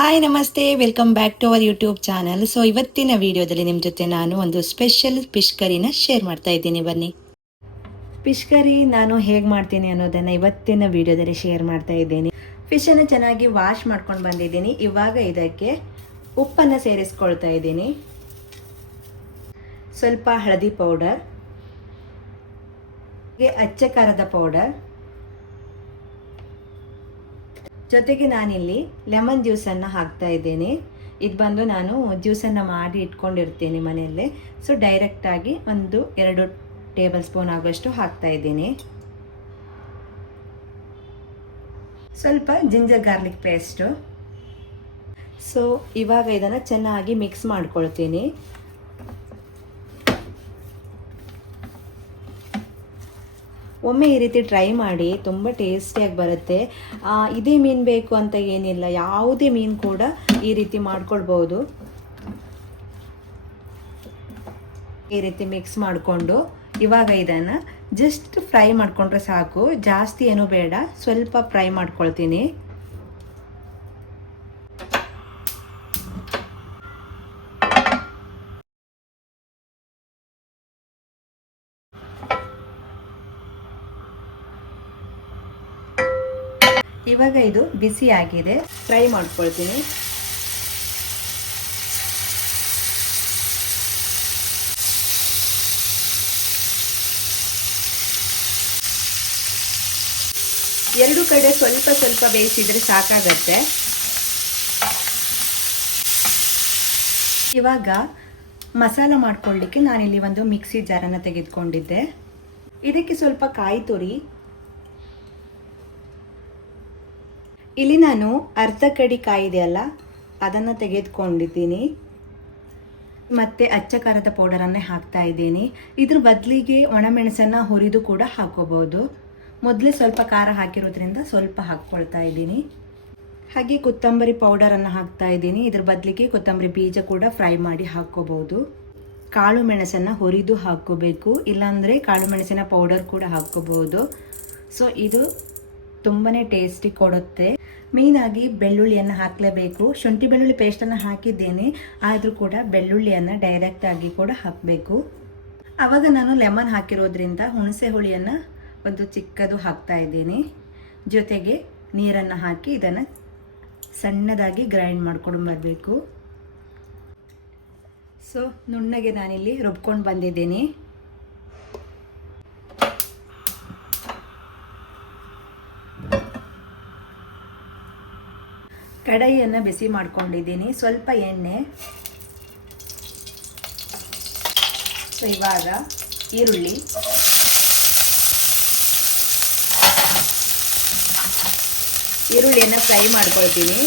Hi ನಮಸ್ತೆ, welcome back to our YouTube channel. So ಇವತ್ತಿನ ವಿಡಿಯೋದಲ್ಲಿ ನಿಮ್ಮ ಜೊತೆ ನಾನು ಒಂದು ಸ್ಪೆಷಲ್ ಫಿಶ್ ಕರಿನ ಶೇರ್ ಮಾಡ್ತಾ ಇದ್ದೀನಿ. ಬನ್ನಿ, ಫಿಶ್ ಕರಿ ನಾನು ಹೇಗೆ ಮಾಡ್ತೀನಿ ಅನ್ನೋದನ್ನು ಇವತ್ತಿನ ವಿಡಿಯೋದಲ್ಲಿ ಶೇರ್ ಮಾಡ್ತಾ ಇದ್ದೀನಿ. ಫಿಶನ್ನು ಚೆನ್ನಾಗಿ ವಾಶ್ ಮಾಡ್ಕೊಂಡು ಬಂದಿದ್ದೀನಿ. ಇವಾಗ ಇದಕ್ಕೆ ಉಪ್ಪನ್ನು ಸೇರಿಸ್ಕೊಳ್ತಾ ಇದ್ದೀನಿ, ಸ್ವಲ್ಪ ಹಳದಿ ಪೌಡರ್, ಅಚ್ಚ ಖಾರದ ಪೌಡರ್, ಜೊತೆಗೆ ನಾನಿಲ್ಲಿ ಲೆಮನ್ ಜ್ಯೂಸನ್ನು ಹಾಕ್ತಾ ಇದ್ದೀನಿ. ಇದು ಬಂದು ನಾನು ಜ್ಯೂಸನ್ನು ಮಾಡಿ ಇಟ್ಕೊಂಡಿರ್ತೀನಿ ಮನೆಯಲ್ಲೇ. ಸೊ ಡೈರೆಕ್ಟಾಗಿ 1-2 ಟೇಬಲ್ ಸ್ಪೂನ್ ಆಗುವಷ್ಟು ಹಾಕ್ತಾ ಇದ್ದೀನಿ. ಸ್ವಲ್ಪ ಜಿಂಜರ್ ಗಾರ್ಲಿಕ್ ಪೇಸ್ಟು. ಸೊ ಇವಾಗ ಇದನ್ನು ಚೆನ್ನಾಗಿ ಮಿಕ್ಸ್ ಮಾಡ್ಕೊಳ್ತೀನಿ. ಒಮ್ಮೆ ಈ ರೀತಿ ಟ್ರೈ ಮಾಡಿ, ತುಂಬ ಟೇಸ್ಟಿಯಾಗಿ ಬರುತ್ತೆ. ಇದೇ ಮೀನು ಬೇಕು ಅಂತ ಏನಿಲ್ಲ, ಯಾವುದೇ ಮೀನು ಕೂಡ ಈ ರೀತಿ ಮಾಡ್ಕೊಳ್ಬೋದು. ಈ ರೀತಿ ಮಿಕ್ಸ್ ಮಾಡಿಕೊಂಡು ಇವಾಗ ಇದನ್ನು ಜಸ್ಟ್ ಫ್ರೈ ಮಾಡಿಕೊಂಡ್ರೆ ಸಾಕು, ಜಾಸ್ತಿ ಏನೂ ಬೇಡ, ಸ್ವಲ್ಪ ಫ್ರೈ ಮಾಡ್ಕೊಳ್ತೀನಿ. ಇವಾಗ ಇದು ಬಿಸಿ ಆಗಿದೆ, ಫ್ರೈ ಮಾಡ್ಕೊಳ್ತೀನಿ. ಎರಡು ಕಡೆ ಸ್ವಲ್ಪ ಸ್ವಲ್ಪ ಬೇಯಿಸಿದ್ರೆ ಸಾಕಾಗತ್ತೆ. ಇವಾಗ ಮಸಾಲ ಮಾಡ್ಕೊಳ್ಳಿಕ್ಕೆ ನಾನಿಲ್ಲಿ ಒಂದು ಮಿಕ್ಸಿ ಜಾರನ್ನು ತೆಗೆದುಕೊಂಡಿದ್ದೆ. ಇದಕ್ಕೆ ಸ್ವಲ್ಪ ಕಾಯಿ ತುರಿ, ಇಲ್ಲಿ ನಾನು ಅರ್ಧ ಕಡಿ ಕಾಯಿ ಇದೆಯಲ್ಲ ಅದನ್ನು ತೆಗೆದುಕೊಂಡಿದ್ದೀನಿ, ಮತ್ತು ಅಚ್ಚ ಖಾರದ ಪೌಡರನ್ನೇ ಹಾಕ್ತಾ ಇದ್ದೀನಿ. ಇದ್ರ ಬದಲಿಗೆ ಒಣಮೆಣಸನ್ನು ಹುರಿದು ಕೂಡ ಹಾಕೋಬಹುದು. ಮೊದಲೇ ಸ್ವಲ್ಪ ಖಾರ ಹಾಕಿರೋದ್ರಿಂದ ಸ್ವಲ್ಪ ಹಾಕ್ಕೊಳ್ತಾ ಇದ್ದೀನಿ. ಹಾಗೆ ಕೊತ್ತಂಬರಿ ಪೌಡರನ್ನು ಹಾಕ್ತಾ ಇದ್ದೀನಿ. ಇದ್ರ ಬದಲಿಗೆ ಕೊತ್ತಂಬರಿ ಬೀಜ ಕೂಡ ಫ್ರೈ ಮಾಡಿ ಹಾಕ್ಕೋಬಹುದು. ಕಾಳು ಮೆಣಸನ್ನು ಹುರಿದು ಹಾಕ್ಕೋಬೇಕು, ಇಲ್ಲಾಂದರೆ ಕಾಳು ಮೆಣಸಿನ ಪೌಡರ್ ಕೂಡ ಹಾಕ್ಕೋಬಹುದು. ಸೊ ಇದು ತುಂಬಾ ಟೇಸ್ಟಿ ಕೊಡುತ್ತೆ. ಮೇಯ್ನಾಗಿ ಬೆಳ್ಳುಳ್ಳಿಯನ್ನು ಹಾಕಲೇಬೇಕು. ಶುಂಠಿ ಬೆಳ್ಳುಳ್ಳಿ ಪೇಸ್ಟನ್ನು ಹಾಕಿದ್ದೇನೆ, ಆದರೂ ಕೂಡ ಬೆಳ್ಳುಳ್ಳಿಯನ್ನು ಡೈರೆಕ್ಟಾಗಿ ಕೂಡ ಹಾಕಬೇಕು. ಆವಾಗ ನಾನು ಲೆಮನ್ ಹಾಕಿರೋದ್ರಿಂದ ಹುಣಸೆ ಹುಳಿಯನ್ನು ಒಂದು ಚಿಕ್ಕದು ಹಾಕ್ತಾ ಇದ್ದೀನಿ. ಜೊತೆಗೆ ನೀರನ್ನು ಹಾಕಿ ಇದನ್ನು ಸಣ್ಣದಾಗಿ ಗ್ರೈಂಡ್ ಮಾಡ್ಕೊಂಡು ಬರಬೇಕು. ಸೊ ನುಣ್ಣಗೆ ನಾನಿಲ್ಲಿ ರುಬ್ಕೊಂಡು ಬಂದಿದ್ದೀನಿ. ಕಡಾಯಿಯನ್ನು ಬಿಸಿ ಮಾಡ್ಕೊಂಡಿದ್ದೀನಿ, ಸ್ವಲ್ಪ ಎಣ್ಣೆ. ಸೊ ಇವಾಗ ಈರುಳ್ಳಿಯನ್ನು ಫ್ರೈ ಮಾಡ್ಕೊಳ್ತೀನಿ.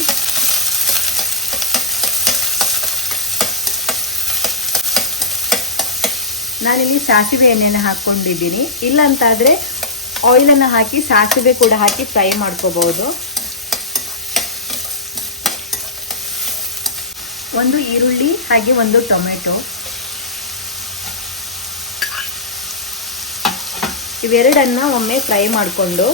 ನಾನಿಲ್ಲಿ ಸಾಸಿವೆ ಎಣ್ಣೆಯನ್ನು ಹಾಕ್ಕೊಂಡಿದ್ದೀನಿ. ಇಲ್ಲ ಅಂತಾದರೆ ಆಯಿಲನ್ನು ಹಾಕಿ ಸಾಸಿವೆ ಕೂಡ ಹಾಕಿ ಫ್ರೈ ಮಾಡ್ಕೋಬಹುದು. ಒಂದು ಈರುಳ್ಳಿ ಹಾಗೆ ಒಂದು ಟೊಮೆಟೊ, ಇವೆರಡನ್ನು ಒಮ್ಮೆ ಫ್ರೈ ಮಾಡಿಕೊಂಡು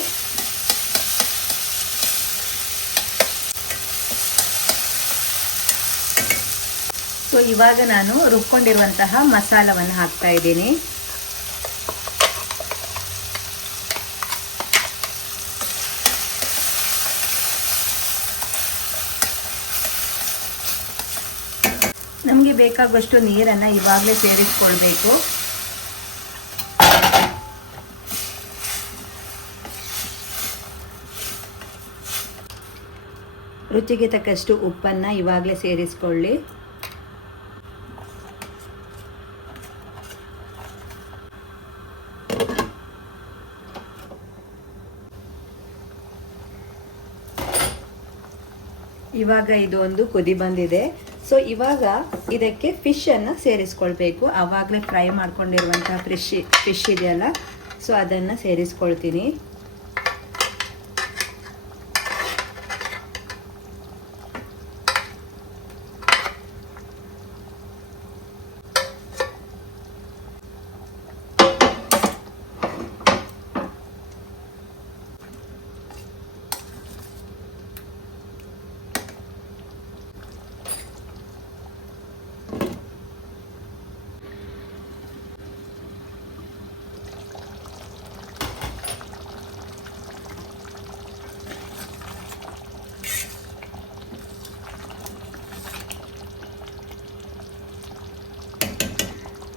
ಸೊ ಇವಾಗ ನಾನು ರುಬ್ಕೊಂಡಿರುವಂತಹ ಮಸಾಲವನ್ನು ಹಾಕ್ತಾ ಇದ್ದೀನಿ. ನಮಗೆ ಬೇಕಾಗುವಷ್ಟು ನೀರನ್ನು ಇವಾಗಲೇ ಸೇರಿಸ್ಕೊಳ್ಬೇಕು. ರುಚಿಗೆ ತಕ್ಕಷ್ಟು ಉಪ್ಪನ್ನು ಇವಾಗಲೇ ಸೇರಿಸ್ಕೊಳ್ಳಿ. ಇವಾಗ ಇದು ಒಂದು ಕುದಿ ಬಂದಿದೆ. ಸೊ ಇವಾಗ ಇದಕ್ಕೆ ಫಿಶನ್ನು ಸೇರಿಸ್ಕೊಳ್ಬೇಕು. ಆವಾಗಲೇ ಫ್ರೈ ಮಾಡ್ಕೊಂಡಿರುವಂತಹ ಫಿಶ್ ಇದೆಯಲ್ಲ, ಸೊ ಅದನ್ನು ಸೇರಿಸ್ಕೊಳ್ತೀನಿ.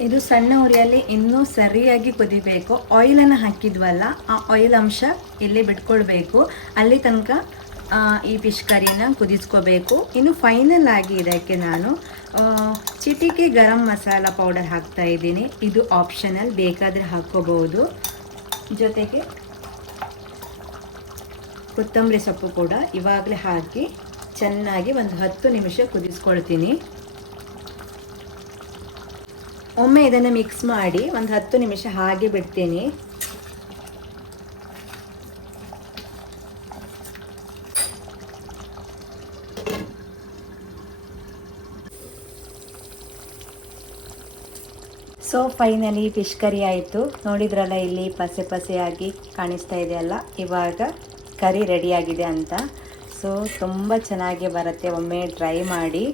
ಇದು ಸಣ್ಣ ಉರಿಯಲ್ಲಿ ಇನ್ನೂ ಸರಿಯಾಗಿ ಕುದಿಬೇಕು. ಆಯಿಲನ್ನು ಹಾಕಿದ್ವಲ್ಲ, ಆ ಆಯಿಲ್ ಅಂಶ ಇಲ್ಲೇ ಬಿಟ್ಕೊಳ್ಬೇಕು. ಅಲ್ಲಿ ತನಕ ಈ ಫಿಶ್ ಕರಿನ ಕುದಿಸ್ಕೋಬೇಕು. ಇನ್ನು ಫೈನಲ್ ಆಗಿ ಇದಕ್ಕೆ ನಾನು ಚಿಟಿಕೆ ಗರಂ ಮಸಾಲ ಪೌಡರ್ ಹಾಕ್ತಾ ಇದ್ದೀನಿ. ಇದು ಆಪ್ಷನಲ್, ಬೇಕಾದರೆ ಹಾಕ್ಕೋಬಹುದು. ಜೊತೆಗೆ ಕೊತ್ತಂಬರಿ ಸೊಪ್ಪು ಕೂಡ ಇವಾಗಲೇ ಹಾಕಿ ಚೆನ್ನಾಗಿ ಒಂದು 10 ನಿಮಿಷ ಕುದಿಸ್ಕೊಳ್ತೀನಿ. ಒಮ್ಮೆ ಇದನ್ನು ಮಿಕ್ಸ್ ಮಾಡಿ ಒಂದು 10 ನಿಮಿಷ ಹಾಗೆ ಬಿಡ್ತೀನಿ. ಸೊ ಫೈನಲಿ ಫಿಶ್ ಕರಿ ಆಯಿತು. ನೋಡಿದ್ರಲ್ಲ, ಇಲ್ಲಿ ಪಸೆ ಪಸೆಯಾಗಿ ಕಾಣಿಸ್ತಾ ಇದೆಯಲ್ಲ, ಇವಾಗ ಕರಿ ರೆಡಿಯಾಗಿದೆ ಅಂತ. ಸೊ ತುಂಬ ಚೆನ್ನಾಗಿ ಬರುತ್ತೆ, ಒಮ್ಮೆ ಟ್ರೈ ಮಾಡಿ.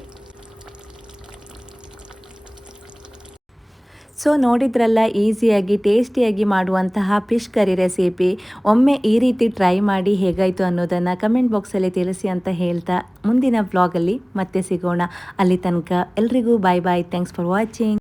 ಸೊ ನೋಡಿದ್ರಲ್ಲ, ಈಸಿಯಾಗಿ ಟೇಸ್ಟಿಯಾಗಿ ಮಾಡುವಂತಹ ಫಿಶ್ ಕರಿ ರೆಸಿಪಿ. ಒಮ್ಮೆ ಈ ರೀತಿ ಟ್ರೈ ಮಾಡಿ ಹೇಗಾಯಿತು ಅನ್ನೋದನ್ನು ಕಮೆಂಟ್ ಬಾಕ್ಸಲ್ಲಿ ತಿಳಿಸಿ ಅಂತ ಹೇಳ್ತಾ ಮುಂದಿನ ವ್ಲಾಗಲ್ಲಿ ಮತ್ತೆ ಸಿಗೋಣ. ಅಲ್ಲಿ ತನಕ ಎಲ್ರಿಗೂ bye bye. Thanks for watching.